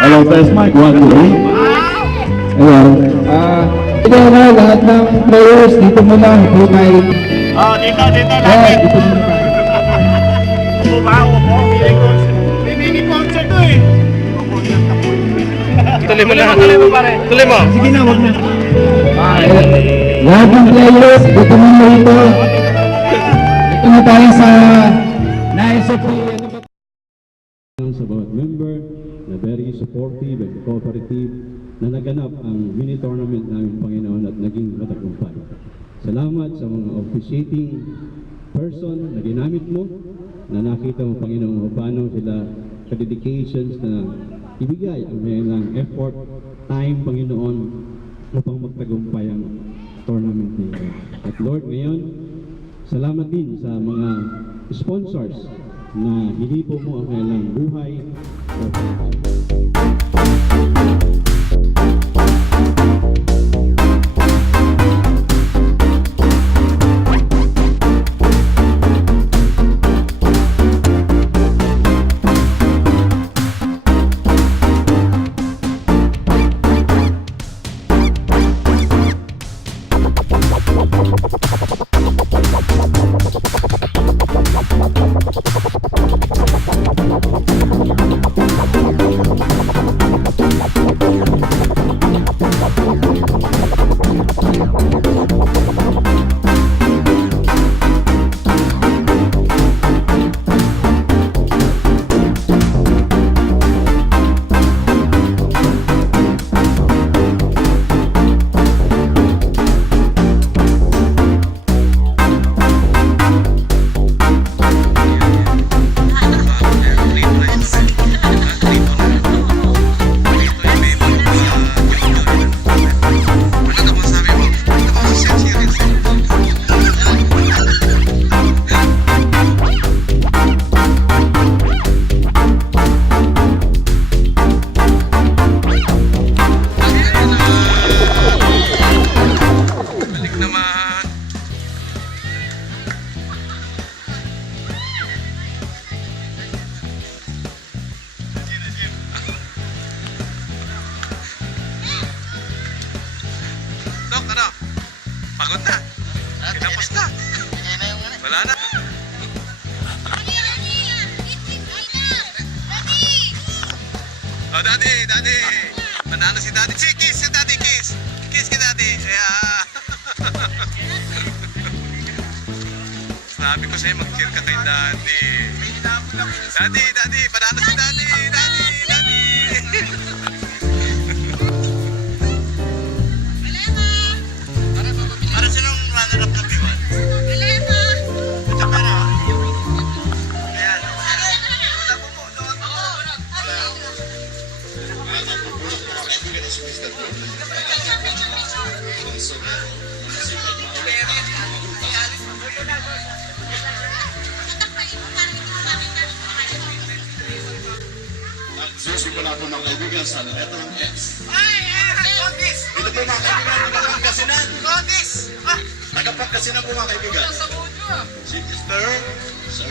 Hello, test mic, 1, 2, 3. Hello. Ito na, lahat ng players, dito muna, dito tayo. Oh, dito, lagi. Dito muna tayo. Upo po. May mini concert to eh. Tuloy mo na. Tuloy mo. Sige na, wag na. Lahat ng players, dito muna dito. Dito na tayo sa NAISOP. Sa bawat member na very supportive and cooperative na naganap ang mini tournament namin, Panginoon, at naging matagumpay. Salamat sa mga officiating person na ginamit mo, na nakita mo, Panginoon, kung paano sila ka-dedications na ibigay ang kanilang effort, time, Panginoon, upang magtagumpay ang tournament na ito. At Lord, ngayon, salamat din sa mga sponsors na hinipo mo ang kanilang buhay. Oh, Daddy, Daddy. Manalo si Daddy. Si kiss, si Daddy, kiss. Kiss kay Daddy. Yeah. Sabi ko sa'yo, mag-cheer ka kay Daddy. Daddy, Daddy, panalo si Daddy. Daddy, Daddy. Para silang runner-up ng B1. Ito para. Ayan. Susimula po ng kaibigan sa letrang S. Ito po mga kaibigan, Tagapagkasinan. Tagapagkasinan po mga kaibigan. Si Mr. Sir.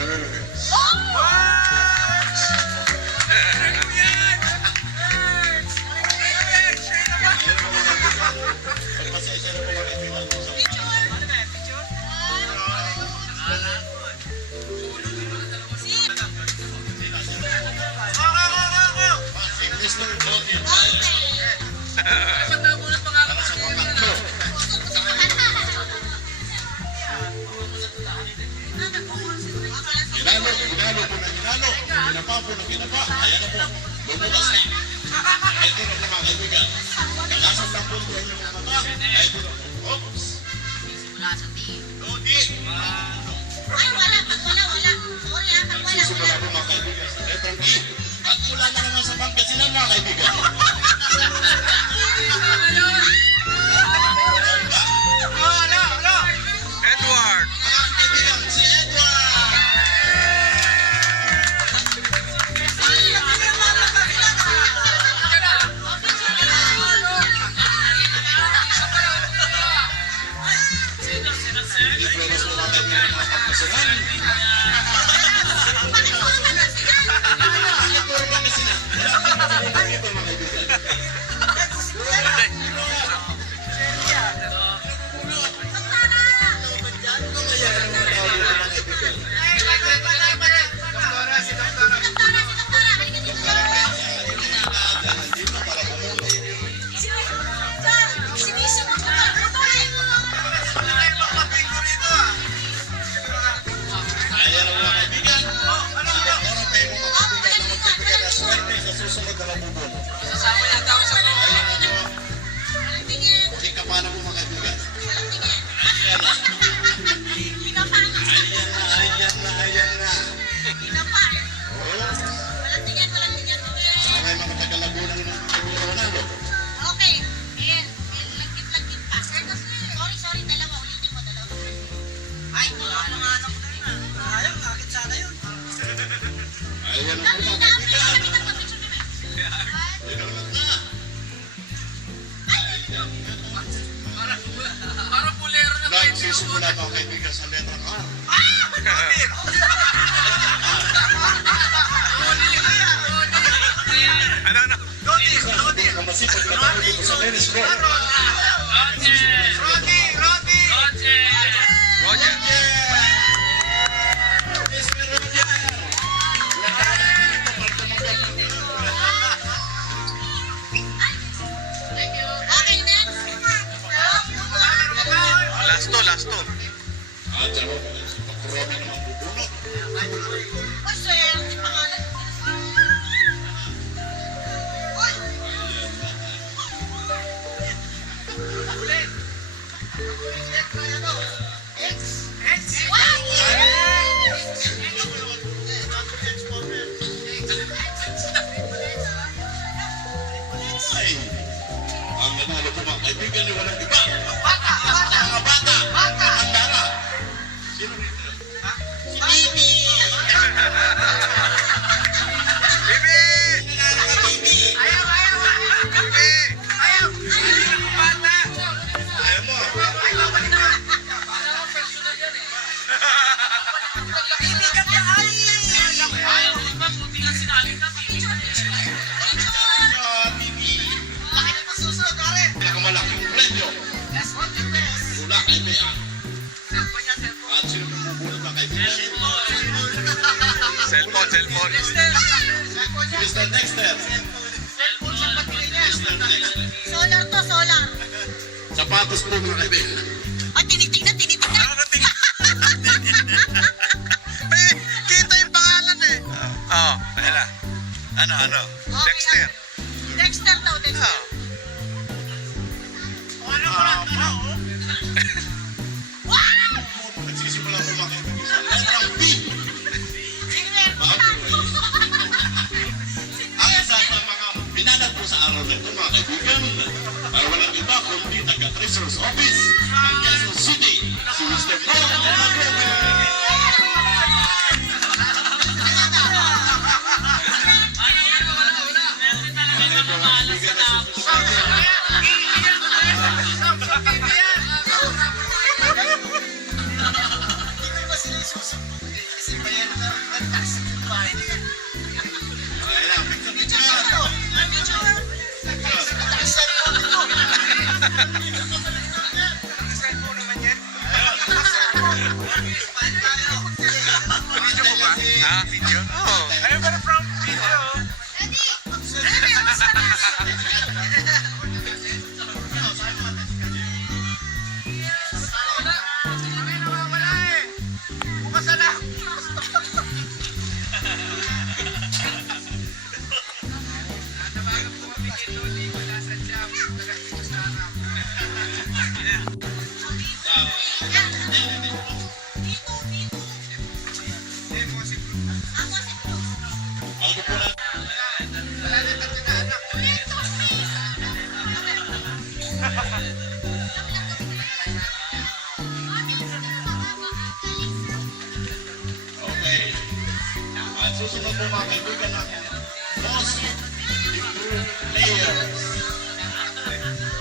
Pagpasensya na po mga kaibigan. Mr. Jody para sa pangatlo. Ginalo po na ginalo. Ginapa po na ginapa. Ayan na po. Bumukas na. Ito na po mga kaibigan. Kalasan lang po ito yung mga mata. Ito na po. Oops. Jody. Susimula po mga kaibigan sa letrang E. At mula na naman sa Pangasinan mga kaibigan. Edward. Mga kaibigan, si Edward. Diplomas po mga kaibigan ng mga Pangasinan. Ayan ang mga kaibigan. Siguro kayo mga kaibigan na magbibigay na swerte sa susunod na labubon. Ayan na po. Hindi ka paano po mga kaibigan. Ayan na. Ayan na. Oh. Sana yung mga taga-Laguna ng Pagkakita Ronaldo. Ayan na po mga kaibigan. Ayan na. Nagsisimula mga kaibigan sa letrang R. Ano? Ang masipag na tayo dito sa tennis court. Roger. Mr. Roger. Last to. At ano, si Pakurami naman bubunot. Ay, ang nanalo ko mga kaibigan ni walang iba. Mga bata. Ang dara. Sino rito? Si Bibi. Bibi! Nanalo ka, Bibi. Bibi! Ayaw mo. Ah, Bibi. Pinakamalaking premyo. Mula kay Bea. At sino bumubulot na kaibigan? Cellphone. Si Mr. Dexter. sapatos po mga kaibigan. Ah, tinitingnan. Ano ba tingin? Eh, kita yung pangalan eh. Oo, ayun. Ano? Dexter. Dexter daw, Dexter. Oo. Nagsisimula po mga kaibigan sa letrang B. Ang isa sa mga binanat po sa araw na ito mga kaibigan ay walang iba kundi taga-Treasurer's Office ng Quezon City, si Mr. Paul Magome. Ah, video? Oo. Ayun ka na from video. Okay. At susunod po mga kaibigan ng most improved players.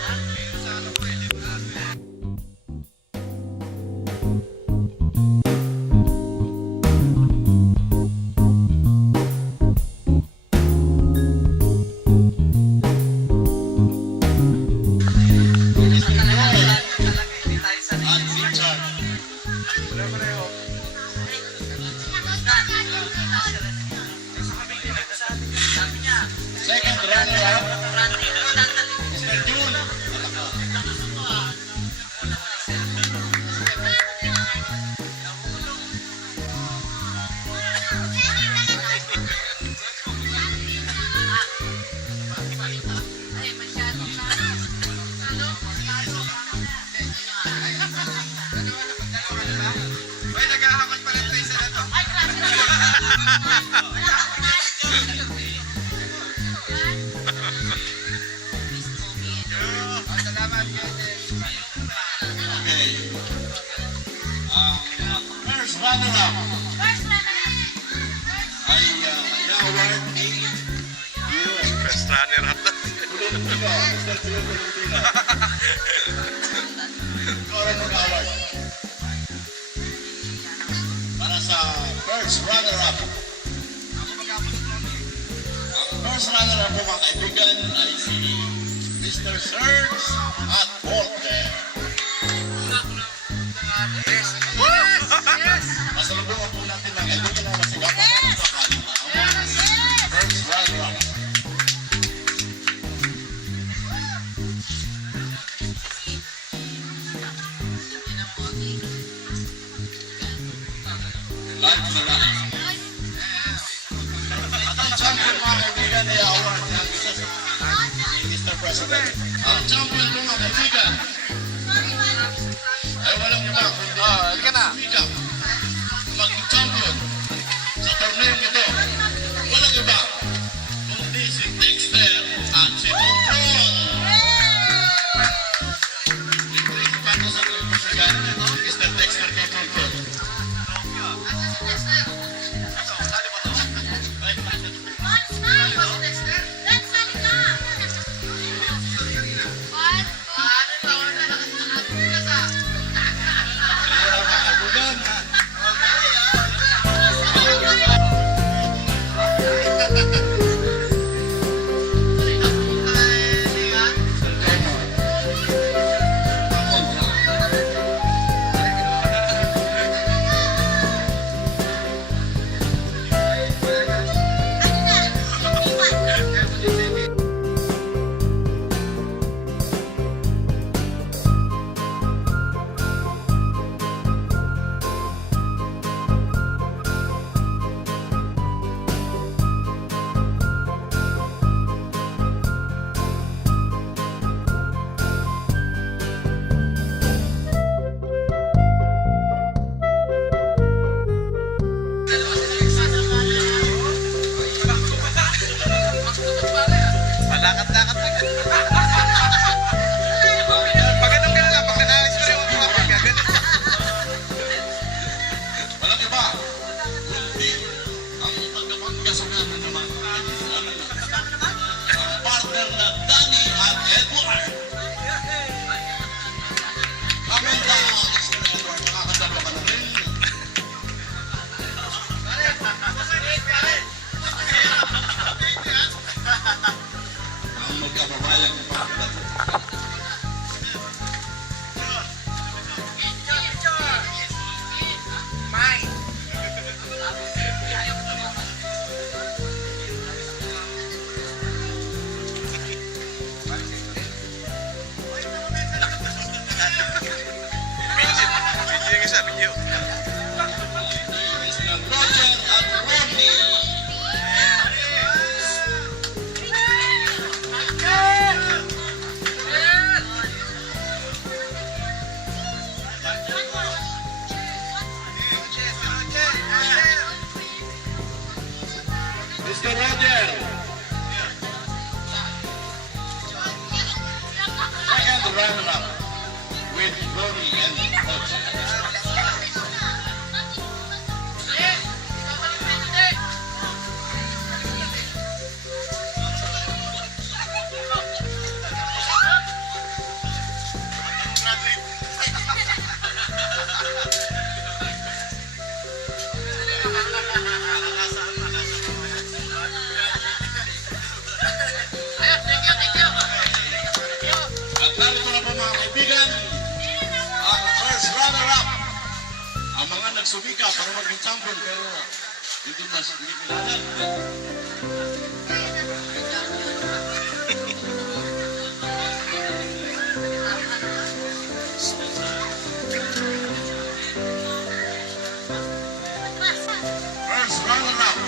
At Richard. Second runner-up, Mr. June. Okay. First runner-up ay na-award ni Best runner-up na. Tolentino, Mr. Tolentino. Ikaw ang mag-award. Para sa first runner-up. Ang first runner-up po mga kaibigan ay si Mr. Serge at Walter. Masalubungan po natin mga kaibigan na nasigapan ng bakal. First runner-up. Live na live. At ang champion mga kaibigan ay award ng isa sa Mr. President. Ang champion po mga kaibigan ay walang iba kundi Halika na. Mika. Mag-champion sa torneo ito. Walang iba kundi si Dexter at si Tuntun. Ito yung iba sa kaibigan Mr. Dexter kay Tuntun. magkababayan ng pagkakas. Video yung isa, video. Roger at Rodney. Mr. Roger. Second runner-up with Glory and Roger. At narito na po mga kaibigan, ang first runner-up, ang mga nagsumika para maging champion pero hindi mas hindi kilala. First runner-up,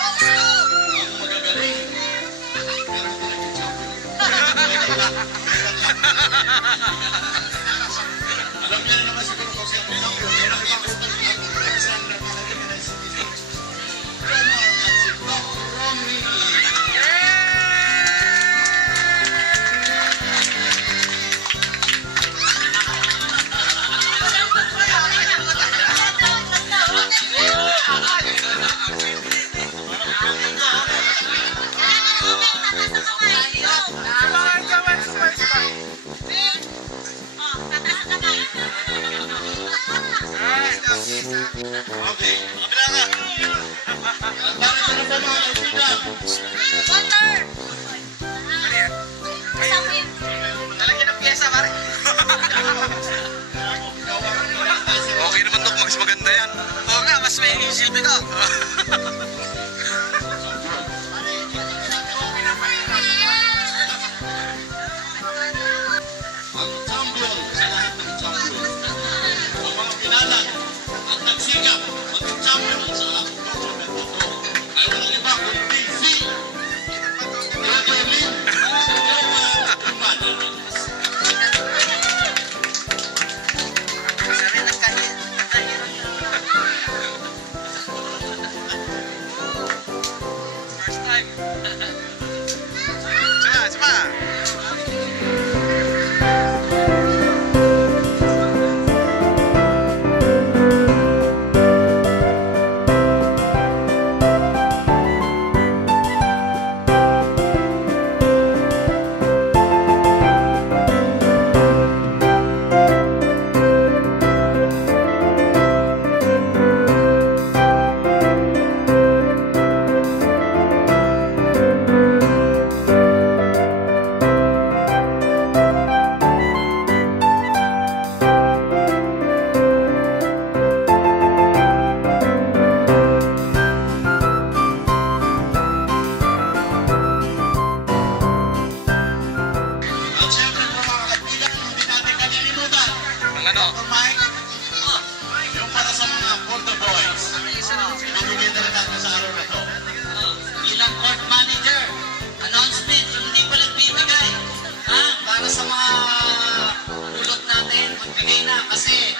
ang magagaling pero hindi naging champion. Alam niya na naman siguro kung siya ang champion. Pero ang ibang utang ang Alexander Malagay na si Romar at si Doc Romney. Okay. At narito na po mga kaibigan. Okay naman, Dok. Mas maganda yan. Oo nga, mas may silbi ka. Ang champion sa lahat ng champion. Ang mga pinalan at nagsikap maging champion sa lahat ng tournament na ito ay walang iba kundi si Jojo Lim at si Joman Humanas. First time. Sama, sama. At syempre po mga kaibigan, hindi natin kalilimutan. Ang ano? Dr. Mike, yung para sa mga Porto Boys, ibibigay na natin sa araw na to. Bilang court manager, announcement, yung hindi pa nagbibigay. Ha? Para sa mga ulot natin, magbigay na kasi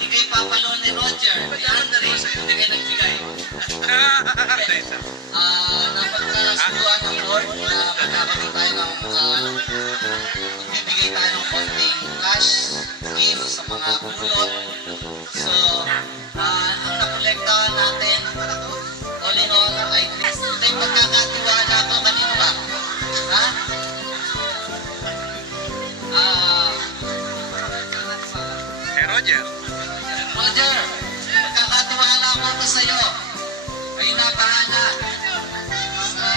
hindi kayo papalo ni Roger, ni Andre, hindi kayo nagbigay. Napagkasuhan ng board na magkakaroon tayo ng magbibigay tayo ng konting cash gift sa mga ulot. So, ang nakolektahan natin, all in all, ay ito yung pagkakatiwala ko. Kanino ba? Ha? Hey, Roger. Roger, pagkakatiwala ko ito sa'yo. Kayo na bahala sa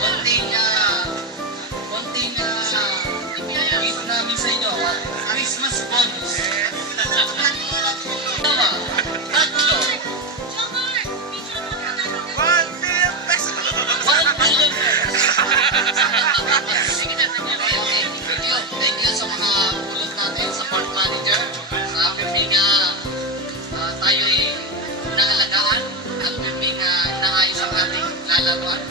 konting Thank you sa mga ulot natin, sa park manager. Sa Piping tayo'y naalagaan at Piping naayos ang ating lalaroan.